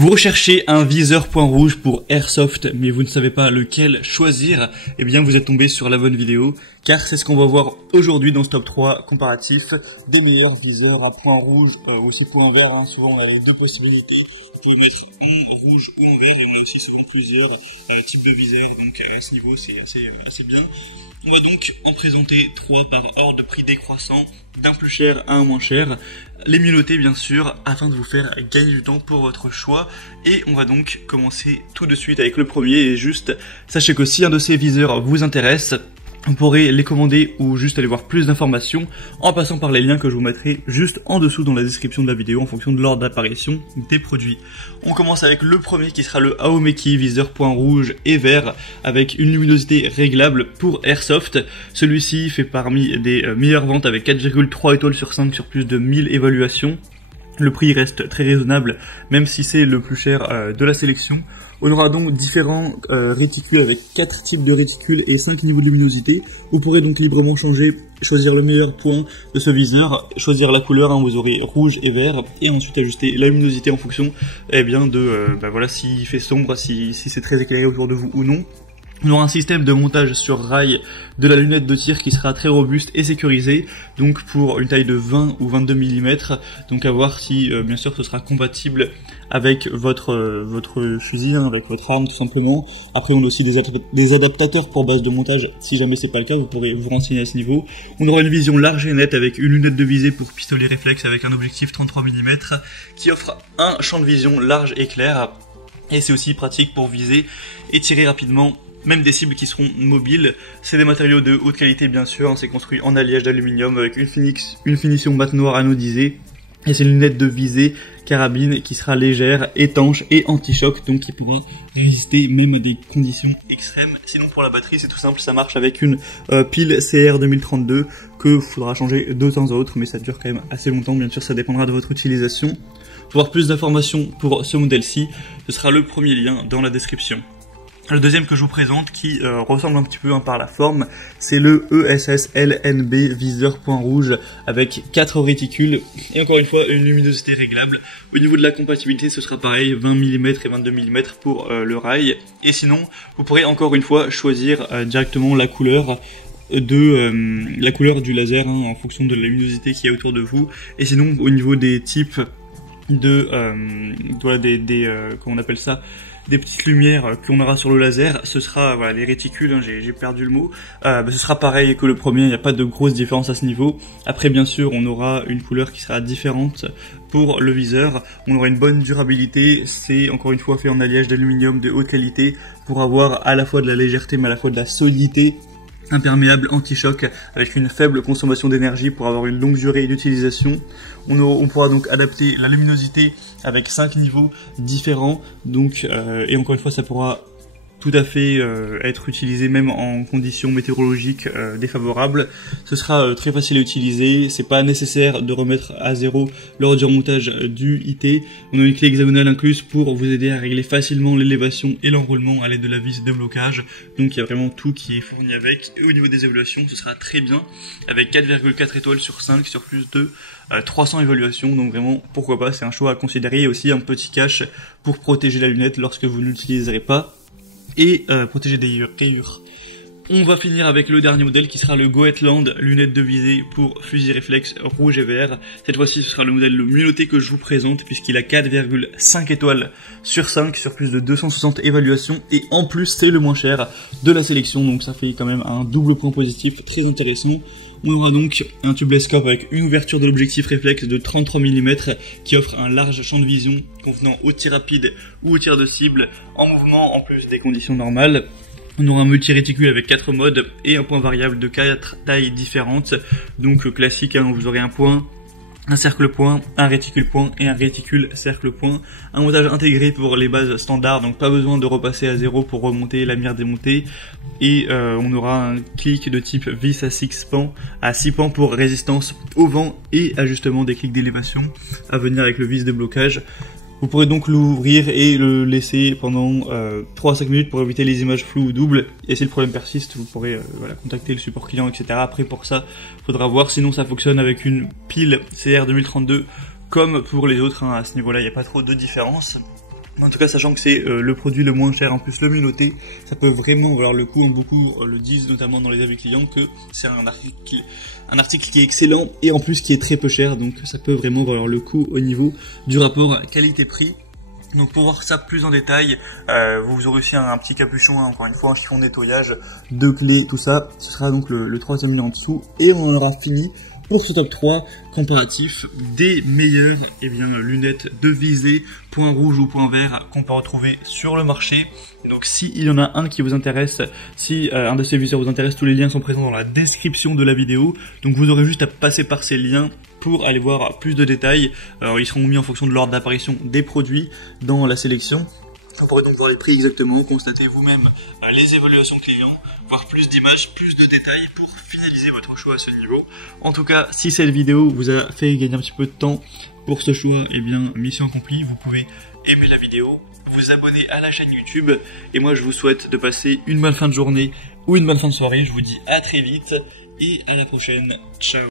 Vous recherchez un viseur point rouge pour Airsoft, mais vous ne savez pas lequel choisir, eh bien vous êtes tombé sur la bonne vidéo, car c'est ce qu'on va voir aujourd'hui dans ce top 3 comparatif des meilleurs viseurs à point rouge ou ce point vert. Souvent on a les deux possibilités, vous pouvez mettre un rouge ou un vert, il y en a aussi souvent plusieurs types de viseurs, donc à ce niveau c'est assez bien. On va donc en présenter 3 par ordre de prix décroissant, d'un plus cher à un moins cher, les mieux notés bien sûr, afin de vous faire gagner du temps pour votre choix. Et on va donc commencer tout de suite avec le premier, et juste sachez que si un de ces viseurs vous intéresse, vous pourrez les commander ou juste aller voir plus d'informations en passant par les liens que je vous mettrai juste en dessous dans la description de la vidéo en fonction de l'ordre d'apparition des produits. On commence avec le premier qui sera le Aomeki viseur point rouge et vert avec une luminosité réglable pour Airsoft. Celui-ci fait parmi des meilleures ventes avec 4,3 étoiles sur 5 sur plus de 1000 évaluations. Le prix reste très raisonnable même si c'est le plus cher de la sélection. On aura donc différents réticules avec 4 types de réticules et 5 niveaux de luminosité. Vous pourrez donc librement choisir le meilleur point de ce viseur, choisir la couleur, vous aurez rouge et vert, et ensuite ajuster la luminosité en fonction de voilà, s'il fait sombre, si c'est très éclairé autour de vous ou non. On aura un système de montage sur rail de la lunette de tir qui sera très robuste et sécurisé, donc pour une taille de 20 ou 22 mm, donc à voir si bien sûr ce sera compatible avec votre fusil, avec votre arme tout simplement. Après on a aussi des adaptateurs pour base de montage, si jamais c'est pas le cas vous pourrez vous renseigner à ce niveau. On aura une vision large et nette avec une lunette de visée pour pistolet réflexe avec un objectif 33 mm qui offre un champ de vision large et clair, et c'est aussi pratique pour viser et tirer rapidement même des cibles qui seront mobiles. C'est des matériaux de haute qualité bien sûr, c'est construit en alliage d'aluminium avec une finition mat noire anodisée, et c'est une lunette de visée carabine qui sera légère, étanche et anti-choc, donc qui pourra résister même à des conditions extrêmes. Sinon pour la batterie c'est tout simple, ça marche avec une pile CR 2032 que faudra changer de temps à autre, mais ça dure quand même assez longtemps, bien sûr ça dépendra de votre utilisation. Pour avoir plus d'informations pour ce modèle-ci, ce sera le premier lien dans la description. Le deuxième que je vous présente, qui ressemble un petit peu par la forme, c'est le ESS LNB viseur point rouge avec 4 réticules et encore une fois une luminosité réglable. Au niveau de la compatibilité ce sera pareil, 20 mm et 22 mm pour le rail, et sinon vous pourrez encore une fois choisir directement la couleur du laser en fonction de la luminosité qui est autour de vous. Et sinon au niveau des types de comment on appelle ça, des petites lumières qu'on aura sur le laser, ce sera voilà, les réticules, j'ai perdu le mot, ce sera pareil que le premier, il n'y a pas de grosse différence à ce niveau. Après bien sûr on aura une couleur qui sera différente pour le viseur, on aura une bonne durabilité, c'est encore une fois fait en alliage d'aluminium de haute qualité pour avoir à la fois de la légèreté mais à la fois de la solidité, imperméable, anti-choc, avec une faible consommation d'énergie pour avoir une longue durée d'utilisation. On pourra donc adapter la luminosité avec 5 niveaux différents, donc et encore une fois ça pourra tout à fait être utilisé même en conditions météorologiques défavorables. Ce sera très facile à utiliser, c'est pas nécessaire de remettre à zéro lors du remontage du IT. On a une clé hexagonale incluse pour vous aider à régler facilement l'élévation et l'enroulement à l'aide de la vis de blocage, donc il y a vraiment tout qui est fourni avec. Et au niveau des évaluations ce sera très bien, avec 4,4 étoiles sur 5 sur plus de 300 évaluations, donc vraiment pourquoi pas, c'est un choix à considérer. Et aussi un petit cache pour protéger la lunette lorsque vous ne l'utiliserez pas, et protéger des rayures. On va finir avec le dernier modèle qui sera le Goetland lunette de visée pour fusil réflexe rouge et vert. Cette fois-ci ce sera le modèle le mieux noté que je vous présente puisqu'il a 4,5 étoiles sur 5 sur plus de 260 évaluations, et en plus c'est le moins cher de la sélection, donc ça fait quand même un double point positif très intéressant. On aura donc un tubeless scope avec une ouverture de l'objectif réflexe de 33 mm qui offre un large champ de vision convenant au tir rapide ou au tir de cible en mouvement en plus des conditions normales. On aura un multi-réticule avec 4 modes et un point variable de 4 tailles différentes, donc classique, vous aurez un point, un cercle point, un réticule point et un réticule cercle point. Un montage intégré pour les bases standards, donc pas besoin de repasser à zéro pour remonter la mire démontée. Et on aura un clic de type vis à 6 pans pour résistance au vent et ajustement des clics d'élévation à venir avec le vis de blocage. Vous pourrez donc l'ouvrir et le laisser pendant 3 à 5 minutes pour éviter les images floues ou doubles. Et si le problème persiste, vous pourrez contacter le support client, etc. Après pour ça, faudra voir. Sinon ça fonctionne avec une pile CR 2032 comme pour les autres. À ce niveau-là, il n'y a pas trop de différence. En tout cas, sachant que c'est le produit le moins cher, en plus le mieux noté, ça peut vraiment valoir le coup. Beaucoup le disent, notamment dans les avis clients, que c'est un article qui est excellent et en plus qui est très peu cher. Donc ça peut vraiment valoir le coup au niveau du rapport qualité-prix. Donc pour voir ça plus en détail, vous aurez aussi un petit capuchon, hein, encore une fois, un chiffon de nettoyage, 2 clés, tout ça. Ce sera donc le troisième lien en dessous et on en aura fini pour ce top 3 comparatif des meilleures lunettes de visée, point rouge ou point vert qu'on peut retrouver sur le marché. Donc si il y en a un qui vous intéresse, si un de ces viseurs vous intéresse, tous les liens sont présents dans la description de la vidéo. Donc vous aurez juste à passer par ces liens pour aller voir plus de détails. Alors ils seront mis en fonction de l'ordre d'apparition des produits dans la sélection. Vous pourrez donc voir les prix exactement, constater vous-même les évaluations clients, voir plus d'images, plus de détails pour finaliser votre choix à ce niveau. En tout cas, si cette vidéo vous a fait gagner un petit peu de temps pour ce choix, mission accomplie. Vous pouvez aimer la vidéo, vous abonner à la chaîne YouTube. Et moi, je vous souhaite de passer une bonne fin de journée ou une bonne fin de soirée. Je vous dis à très vite et à la prochaine. Ciao.